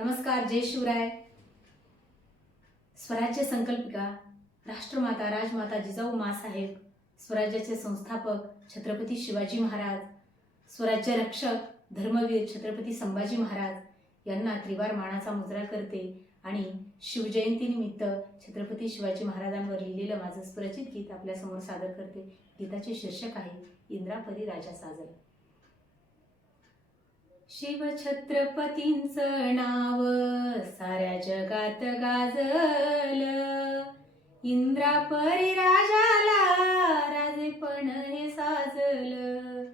नमस्कार जय शिवराय. स्वराज्य संकल्पिका राष्ट्रमाता राजमाता जिजाऊ मासाहेब स्वराज्याचे संस्थापक छत्रपती शिवाजी महाराज स्वराज्य रक्षक धर्मवीर छत्रपती संभाजी महाराज यांना त्रिवार मानाचा मुजरा करते आणि शिवजयंतीनिमित्त छत्रपती शिवाजी महाराजांवर लिहिलेलं माझं स्वरचित गीत आपल्यासमोर सादर करते. गीताचे शीर्षक आहे इंद्रापरी राजा साजरा. शिवछत्रपतींचं नाव साऱ्या जगात गाजल. इंद्रापरी राजाला राजेपण हे साजल.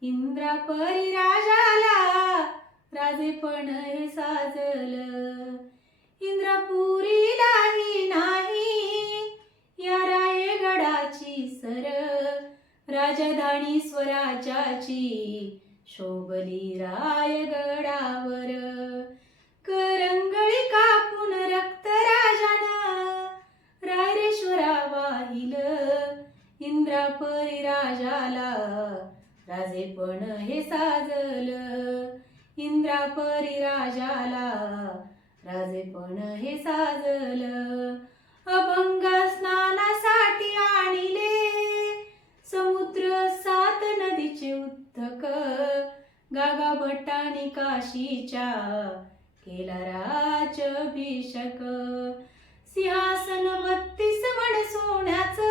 इंद्रापरी राजाला राजेपण हे साजल. इंद्रपुरीलाही नाही. या रायगडाची सर राजधानी स्वराज्याची. शोभली रायगडावर करंगळी कापून रक्त राजाना रायरेश्वरा वाहिल. इंद्रापरी राजाला राजेपण हे साजल. इंद्रापरी राजाला राजेपण हे साजल. अभंग स्नानासाठी आणिले. समुद्र सात नदीचे उद्धक गागा भट्टानी काशीच्या केला राजभिषक. सिंहासन बत्तीस म्हण सोन्याचं.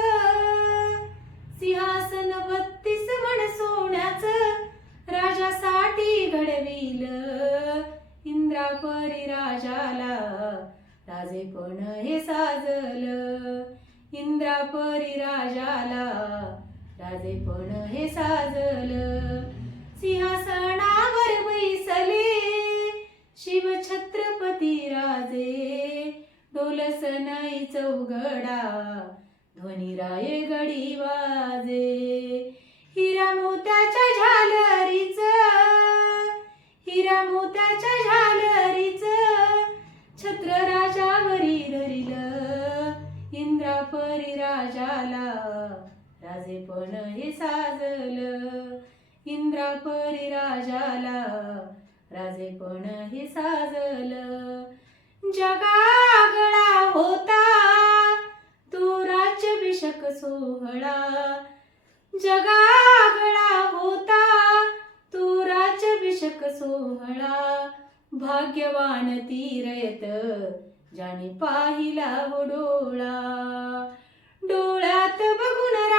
सिंहासन बत्तीस म्हण सोन्याचं. राजासाठी घडविल. इंद्रापरी राजाला राजेपण हे साजल. इंद्रापरी राजाला राजेपण हे साजल. सिंहासनावर बैसले. शिव छत्रपती राजे डोलसनाई चौघडा ध्वनी राय गडी वाजे. हिरा मोत्याच्या झालरीच हिरा मोत्याच्या झालरीच छत्र राजावरी धरिल इंद्रापरी राजाला. राजेपण हे साजलं. इंद्रापरी राजाला राजेपण हे साजल. जगागळा होता तो राज्याभिषेक सोहळा. जगागळा होता तो राज्याभिषेक सोहळा. भाग्यवान तीरयत ज्याने पाहिला हो डोळा. डोळ्यात बघून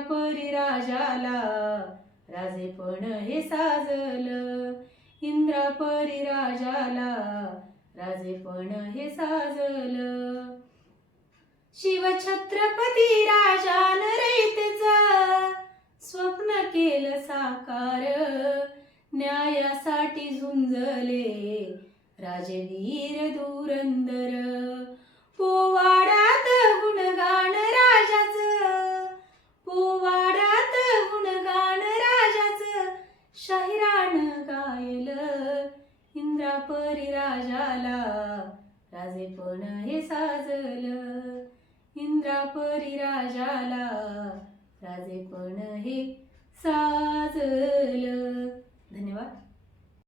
इंद्रापरी राजाला. राजेपण हे साजल. इंद्रापरी राजाला. राजेपण हे साजल. शिवछत्रपती राजान रयतेचा. स्वप्न केलं साकार. न्यायासाठी झुंजले राजवीर धुरंदर. पोवा इंद्रापरी राजाला राजेपण हे साजल. इंद्रापरी राजाला राजेपण हे